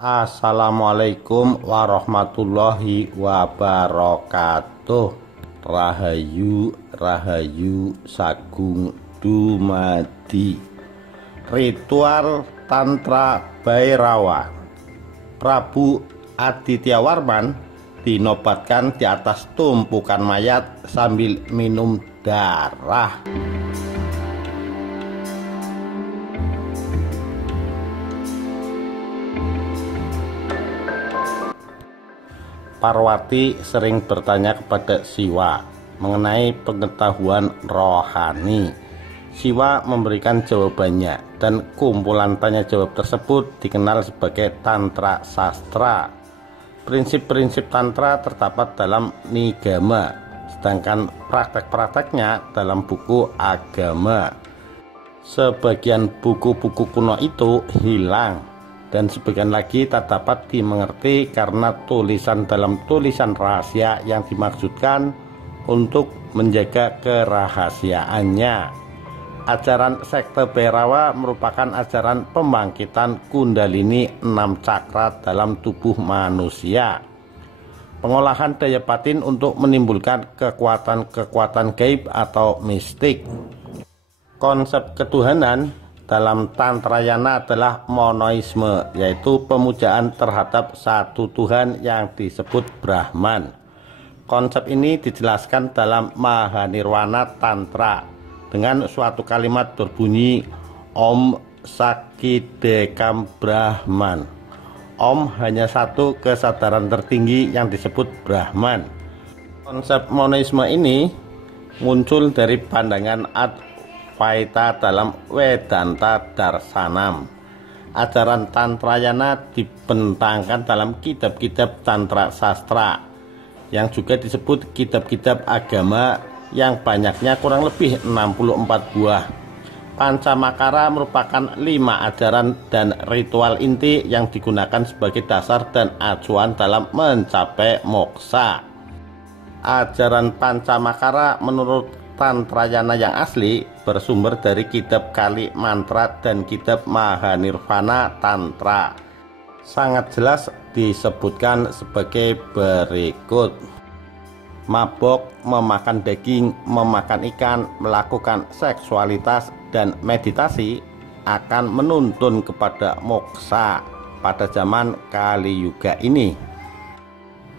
Assalamualaikum warahmatullahi wabarakatuh. Rahayu Rahayu Sagung dumadi. Ritual Tantra Bhairawa. Prabu Adityawarman dinobatkan di atas tumpukan mayat sambil minum darah. Parwati sering bertanya kepada Siwa mengenai pengetahuan rohani. Siwa memberikan jawabannya, dan kumpulan tanya jawab tersebut dikenal sebagai Tantra Sastra. Prinsip-prinsip Tantra terdapat dalam Nigama, sedangkan praktek-prakteknya dalam buku agama. Sebagian buku-buku kuno itu hilang, dan sebagian lagi tak dapat dimengerti karena tulisan dalam tulisan rahasia yang dimaksudkan untuk menjaga kerahasiaannya. Ajaran sekte Bhairawa merupakan ajaran pembangkitan Kundalini 6 cakra dalam tubuh manusia, pengolahan daya batin untuk menimbulkan kekuatan-kekuatan gaib atau mistik. Konsep ketuhanan dalam Tantrayana adalah monoisme, yaitu pemujaan terhadap satu Tuhan yang disebut Brahman. Konsep ini dijelaskan dalam Mahanirwana Tantra dengan suatu kalimat berbunyi Om Sakidekam Brahman. Om hanya satu kesadaran tertinggi yang disebut Brahman. Konsep monoisme ini muncul dari pandangan Advaita dalam Vedanta Darsanam. Ajaran Tantrayana dibentangkan dalam kitab-kitab Tantra Sastra, yang juga disebut kitab-kitab agama, yang banyaknya kurang lebih 64 buah. Pancamakara merupakan 5 ajaran dan ritual inti yang digunakan sebagai dasar dan acuan dalam mencapai moksa. Ajaran Pancamakara menurut Tantrayana yang asli bersumber dari kitab Kali Mantra dan kitab Mahanirvana Tantra. Sangat jelas disebutkan sebagai berikut: mabok, memakan daging, memakan ikan, melakukan seksualitas, dan meditasi akan menuntun kepada moksa pada zaman Kali Yuga ini.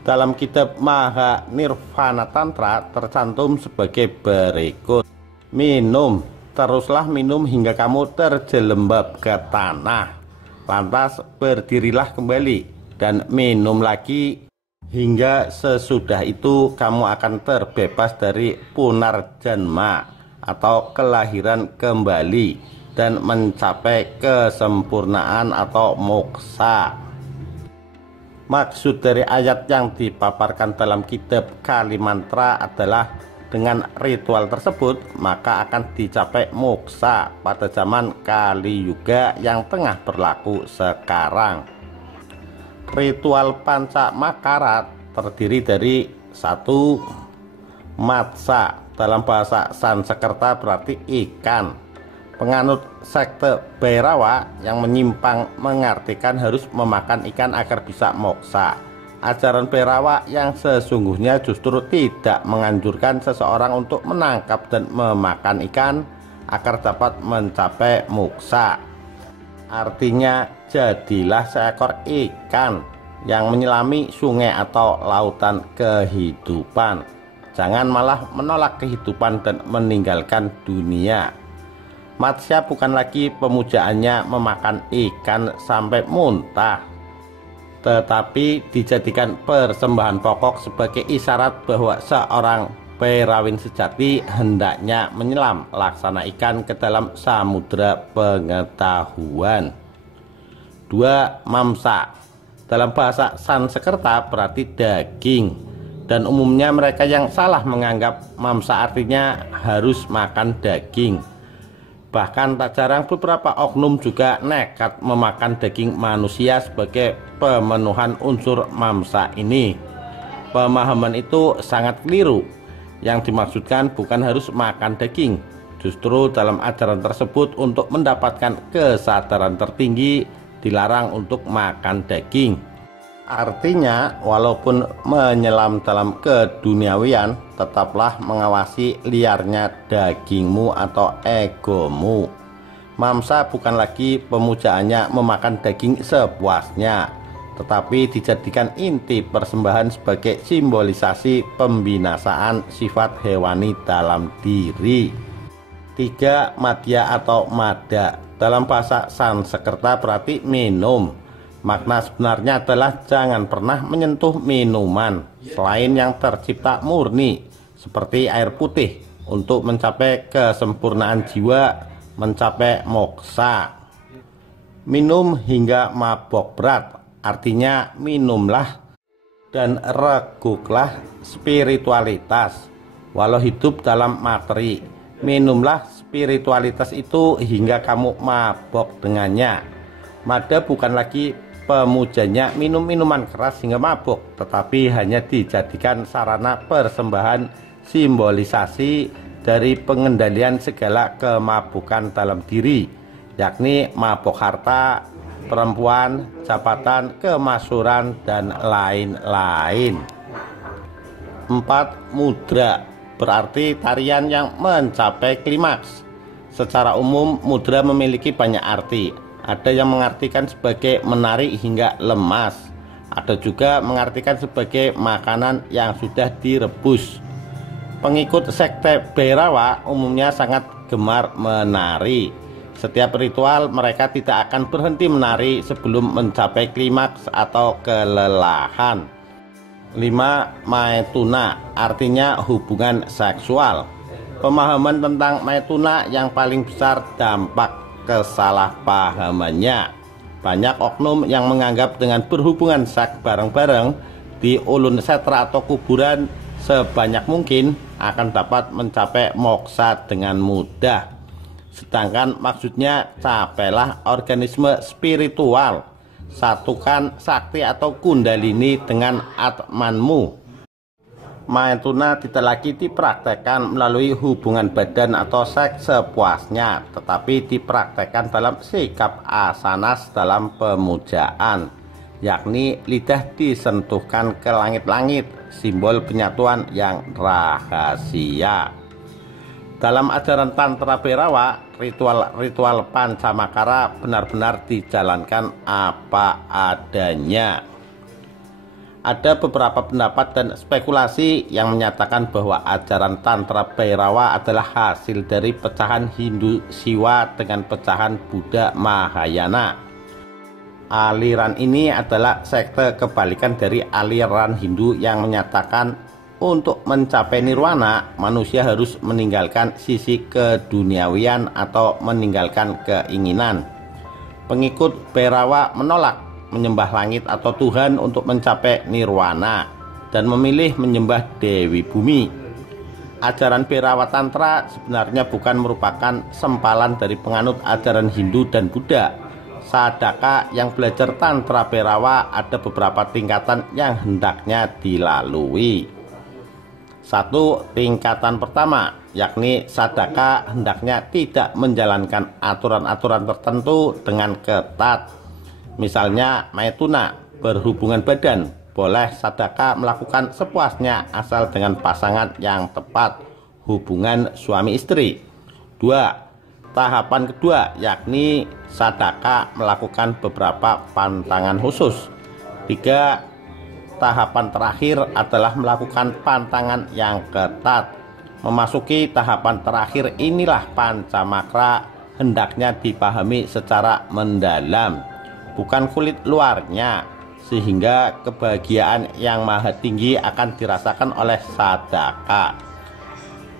Dalam kitab Mahanirvana Tantra tercantum sebagai berikut: minum, teruslah minum hingga kamu terjelembab ke tanah. Lantas berdirilah kembali dan minum lagi hingga sesudah itu kamu akan terbebas dari punarjanma atau kelahiran kembali dan mencapai kesempurnaan atau moksa. Maksud dari ayat yang dipaparkan dalam kitab Kali Mantra adalah dengan ritual tersebut maka akan dicapai moksa pada zaman Kali Yuga yang tengah berlaku sekarang. Ritual Pancamakara terdiri dari 1. Matsa, dalam bahasa Sanskerta berarti ikan. Penganut sekte Bhairawa yang menyimpang mengartikan harus memakan ikan agar bisa moksa. Ajaran Bhairawa yang sesungguhnya justru tidak menganjurkan seseorang untuk menangkap dan memakan ikan agar dapat mencapai moksa. Artinya, jadilah seekor ikan yang menyelami sungai atau lautan kehidupan. Jangan malah menolak kehidupan dan meninggalkan dunia. Matsya bukan lagi pemujaannya memakan ikan sampai muntah, tetapi dijadikan persembahan pokok sebagai isyarat bahwa seorang Bhairawin sejati hendaknya menyelam laksana ikan ke dalam samudra pengetahuan. 2. Mamsa, dalam bahasa Sanskerta berarti daging, dan umumnya mereka yang salah menganggap mamsa artinya harus makan daging. Bahkan tak jarang beberapa oknum juga nekat memakan daging manusia sebagai pemenuhan unsur mamsa ini. Pemahaman itu sangat keliru. Yang dimaksudkan bukan harus makan daging. Justru dalam ajaran tersebut untuk mendapatkan kesadaran tertinggi dilarang untuk makan daging. Artinya, walaupun menyelam dalam keduniawian, tetaplah mengawasi liarnya dagingmu atau egomu. Mamsa bukan lagi pemujaannya memakan daging sepuasnya, tetapi dijadikan inti persembahan sebagai simbolisasi pembinasaan sifat hewani dalam diri. 3. Madya atau mada. Dalam bahasa Sanskerta berarti minum. Makna sebenarnya adalah jangan pernah menyentuh minuman selain yang tercipta murni seperti air putih untuk mencapai kesempurnaan jiwa, mencapai moksa. Minum hingga mabok berat, artinya minumlah dan reguklah spiritualitas walau hidup dalam materi. Minumlah spiritualitas itu hingga kamu mabok dengannya. Mada bukan lagi pemujanya minum minuman keras hingga mabuk, tetapi hanya dijadikan sarana persembahan simbolisasi dari pengendalian segala kemabukan dalam diri, yakni mabuk harta, perempuan, jabatan, kemasyhuran, dan lain-lain. 4. Mudra berarti tarian yang mencapai klimaks. Secara umum mudra memiliki banyak arti. Ada yang mengartikan sebagai menari hingga lemas, ada juga mengartikan sebagai makanan yang sudah direbus. Pengikut sekte Bhairava umumnya sangat gemar menari. Setiap ritual mereka tidak akan berhenti menari sebelum mencapai klimaks atau kelelahan. 5. Maituna artinya hubungan seksual. Pemahaman tentang maituna yang paling besar dampak kesalahpahamannya. Banyak oknum yang menganggap dengan berhubungan seks bareng-bareng di ulun setra atau kuburan sebanyak mungkin akan dapat mencapai moksa dengan mudah. Sedangkan maksudnya capailah organisme spiritual, satukan sakti atau kundalini dengan atmanmu. Maituna tidak lagi dipraktekkan melalui hubungan badan atau seks sepuasnya, tetapi dipraktekkan dalam sikap asanas dalam pemujaan, yakni lidah disentuhkan ke langit-langit, simbol penyatuan yang rahasia. Dalam ajaran Tantra Bhairava, ritual-ritual Pancamakara benar-benar dijalankan apa adanya. Ada beberapa pendapat dan spekulasi yang menyatakan bahwa ajaran Tantra Bhairava adalah hasil dari pecahan Hindu Siwa dengan pecahan Buddha Mahayana. Aliran ini adalah sekte kebalikan dari aliran Hindu yang menyatakan untuk mencapai nirwana, manusia harus meninggalkan sisi keduniawian atau meninggalkan keinginan. Pengikut Bhairava menolak menyembah langit atau Tuhan untuk mencapai nirwana dan memilih menyembah Dewi Bumi. Ajaran Bhairava Tantra sebenarnya bukan merupakan sempalan dari penganut ajaran Hindu dan Buddha. Sadaka yang belajar Tantra Bhairava ada beberapa tingkatan yang hendaknya dilalui. 1. Tingkatan pertama, yakni sadaka hendaknya tidak menjalankan aturan-aturan tertentu dengan ketat. Misalnya maituna, berhubungan badan, boleh sadaka melakukan sepuasnya asal dengan pasangan yang tepat, hubungan suami istri. 2. Tahapan kedua, yakni sadaka melakukan beberapa pantangan khusus. 3. Tahapan terakhir adalah melakukan pantangan yang ketat. Memasuki tahapan terakhir inilah Pancamakra hendaknya dipahami secara mendalam, bukan kulit luarnya, sehingga kebahagiaan yang maha tinggi akan dirasakan oleh sadaka.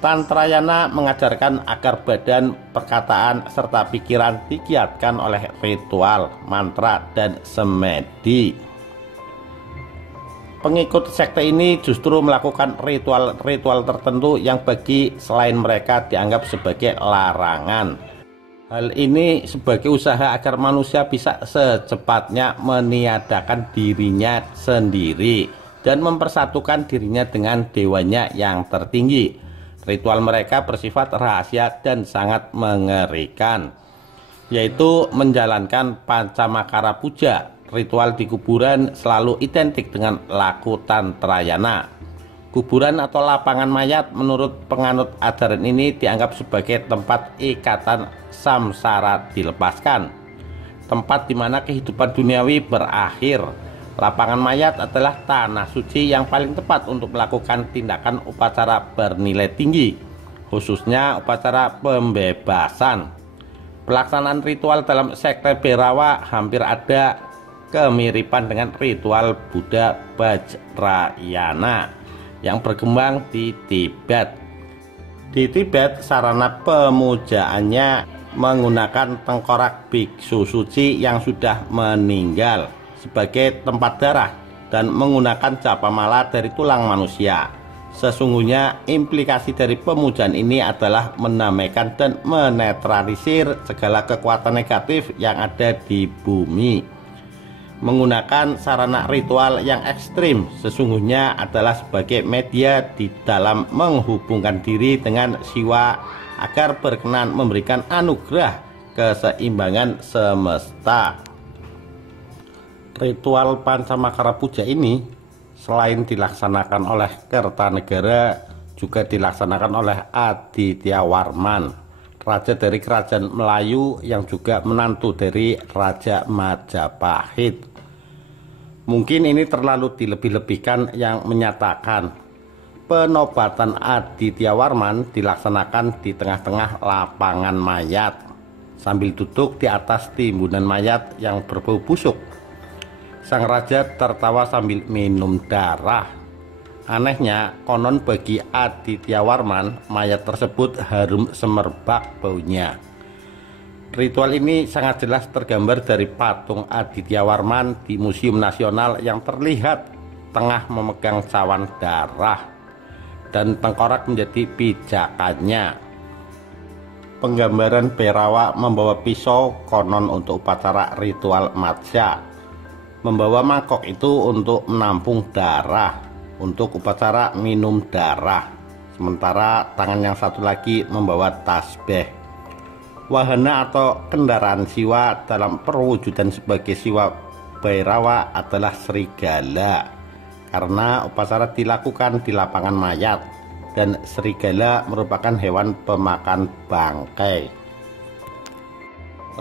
Tantrayana mengajarkan agar badan, perkataan, serta pikiran digiatkan oleh ritual, mantra, dan semedi. Pengikut sekte ini justru melakukan ritual-ritual tertentu yang bagi selain mereka dianggap sebagai larangan. Hal ini sebagai usaha agar manusia bisa secepatnya meniadakan dirinya sendiri dan mempersatukan dirinya dengan dewanya yang tertinggi. Ritual mereka bersifat rahasia dan sangat mengerikan. yaitu menjalankan Pancamakara Puja. Ritual di kuburan selalu identik dengan laku tantrayana. Kuburan atau lapangan mayat menurut penganut ajaran ini dianggap sebagai tempat ikatan samsara dilepaskan, tempat di mana kehidupan duniawi berakhir. Lapangan mayat adalah tanah suci yang paling tepat untuk melakukan tindakan upacara bernilai tinggi, khususnya upacara pembebasan. Pelaksanaan ritual dalam sekte Bhairawa hampir ada kemiripan dengan ritual Buddha Vajrayana yang berkembang di Tibet. Di Tibet, sarana pemujaannya menggunakan tengkorak biksu suci yang sudah meninggal sebagai tempat darah dan menggunakan japamala dari tulang manusia. Sesungguhnya implikasi dari pemujaan ini adalah menamaikan dan menetralisir segala kekuatan negatif yang ada di bumi. Menggunakan sarana ritual yang ekstrim sesungguhnya adalah sebagai media di dalam menghubungkan diri dengan Siwa agar berkenan memberikan anugerah keseimbangan semesta. Ritual Pancamakara Puja ini selain dilaksanakan oleh Kertanegara juga dilaksanakan oleh Adityawarman, raja dari kerajaan Melayu yang juga menantu dari Raja Majapahit. Mungkin ini terlalu dilebih-lebihkan yang menyatakan penobatan Adityawarman dilaksanakan di tengah-tengah lapangan mayat sambil duduk di atas timbunan mayat yang berbau busuk. Sang raja tertawa sambil minum darah. Anehnya, konon bagi Adityawarman mayat tersebut harum semerbak baunya. Ritual ini sangat jelas tergambar dari patung Adityawarman di Museum Nasional yang terlihat tengah memegang cawan darah dan tengkorak menjadi pijakannya. Penggambaran Bhairawa membawa pisau konon untuk upacara ritual matsya. Membawa mangkok itu untuk menampung darah, untuk upacara minum darah. Sementara tangan yang satu lagi membawa tasbih. Wahana atau kendaraan Siwa dalam perwujudan sebagai Siwa Bhairawa adalah serigala, karena upacara dilakukan di lapangan mayat dan serigala merupakan hewan pemakan bangkai.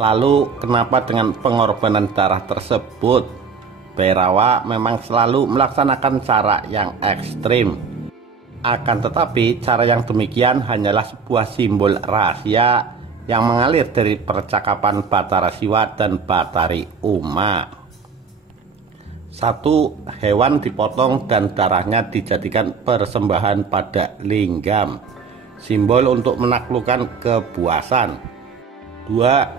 Lalu kenapa dengan pengorbanan darah tersebut? Bhairawa memang selalu melaksanakan cara yang ekstrim. Akan tetapi cara yang demikian hanyalah sebuah simbol rahasia yang mengalir dari percakapan Batara Siwa dan Batari Uma. Satu, hewan dipotong dan darahnya dijadikan persembahan pada linggam, simbol untuk menaklukkan kebuasan. Dua,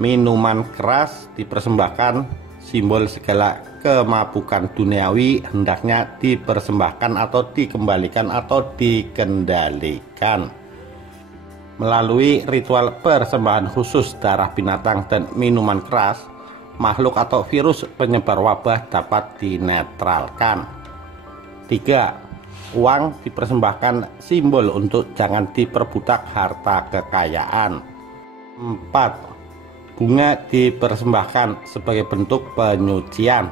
minuman keras dipersembahkan, simbol segala kemabukan duniawi hendaknya dipersembahkan atau dikembalikan atau dikendalikan. Melalui ritual persembahan khusus darah binatang dan minuman keras, makhluk atau virus penyebar wabah dapat dinetralkan. 3. Uang dipersembahkan, simbol untuk jangan diperbudak harta kekayaan. 4. Bunga dipersembahkan sebagai bentuk penyucian.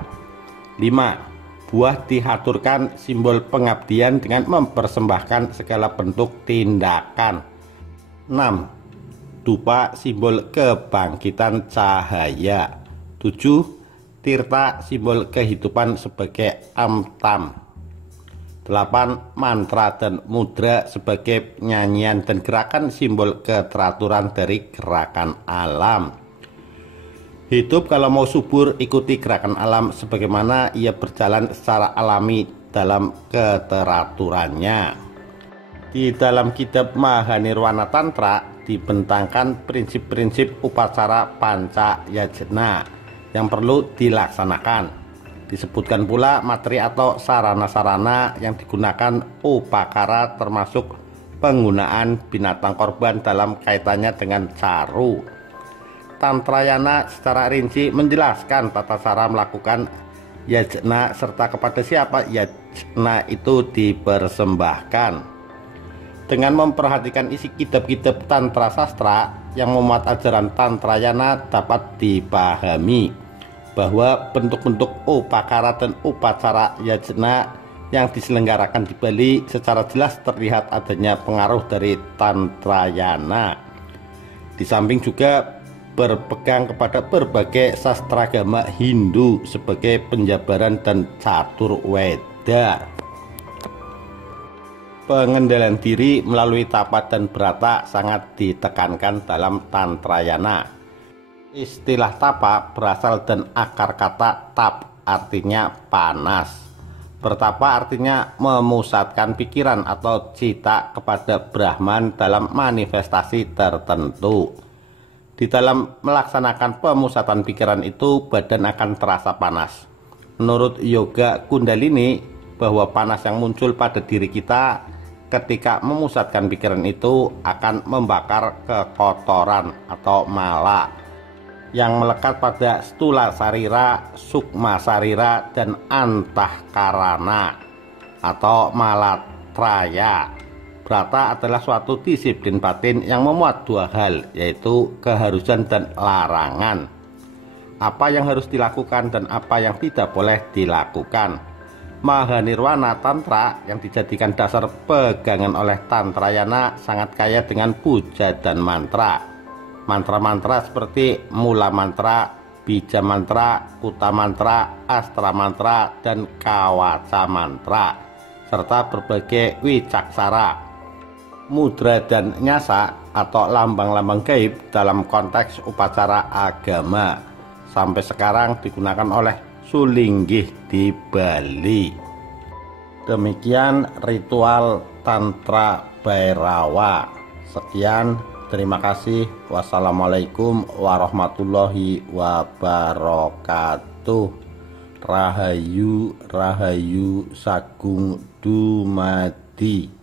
5. Buah dihaturkan, simbol pengabdian dengan mempersembahkan segala bentuk tindakan. 6. Dupa, simbol kebangkitan cahaya. 7. Tirta, simbol kehidupan sebagai amtam. 8. Mantra dan mudra sebagai nyanyian dan gerakan, simbol keteraturan dari gerakan alam. Hidup kalau mau subur, ikuti gerakan alam sebagaimana ia berjalan secara alami dalam keteraturannya. Di dalam kitab Mahanirwana Tantra dibentangkan prinsip-prinsip upacara panca yajna yang perlu dilaksanakan. Disebutkan pula materi atau sarana-sarana yang digunakan upakara, termasuk penggunaan binatang korban dalam kaitannya dengan caru. Tantrayana secara rinci menjelaskan tata cara melakukan yajna serta kepada siapa yajna itu dipersembahkan. Dengan memperhatikan isi kitab-kitab tantra sastra, yang memuat ajaran Tantrayana dapat dipahami bahwa bentuk-bentuk upakara dan upacara yajna yang diselenggarakan di Bali secara jelas terlihat adanya pengaruh dari Tantrayana. Di samping juga berpegang kepada berbagai sastragama Hindu sebagai penjabaran dan catur weda. Pengendalian diri melalui tapa dan brata sangat ditekankan dalam Tantrayana. Istilah tapa berasal dan akar kata tap, artinya panas. Bertapa artinya memusatkan pikiran atau cita kepada Brahman dalam manifestasi tertentu. Di dalam melaksanakan pemusatan pikiran itu, badan akan terasa panas. Menurut yoga Kundalini, bahwa panas yang muncul pada diri kita ketika memusatkan pikiran itu akan membakar kekotoran atau mala yang melekat pada stula sarira, sukma sarira, dan antahkarana atau malatraya. Brata adalah suatu disiplin batin yang memuat dua hal, yaitu keharusan dan larangan. Apa yang harus dilakukan dan apa yang tidak boleh dilakukan. Mahanirwana Tantra yang dijadikan dasar pegangan oleh Tantrayana sangat kaya dengan puja dan mantra. Mantra-mantra seperti Mula Mantra, Bija Mantra, Kuta Mantra, Astra Mantra, dan Kawaca Mantra, serta berbagai wicaksara, mudra dan nyasa atau lambang-lambang gaib dalam konteks upacara agama sampai sekarang digunakan oleh Sulinggih di Bali. Demikian ritual Tantra Bhairawa. Sekian. Terima kasih. Wassalamualaikum warahmatullahi wabarakatuh. Rahayu, Rahayu Sagung Dumadi.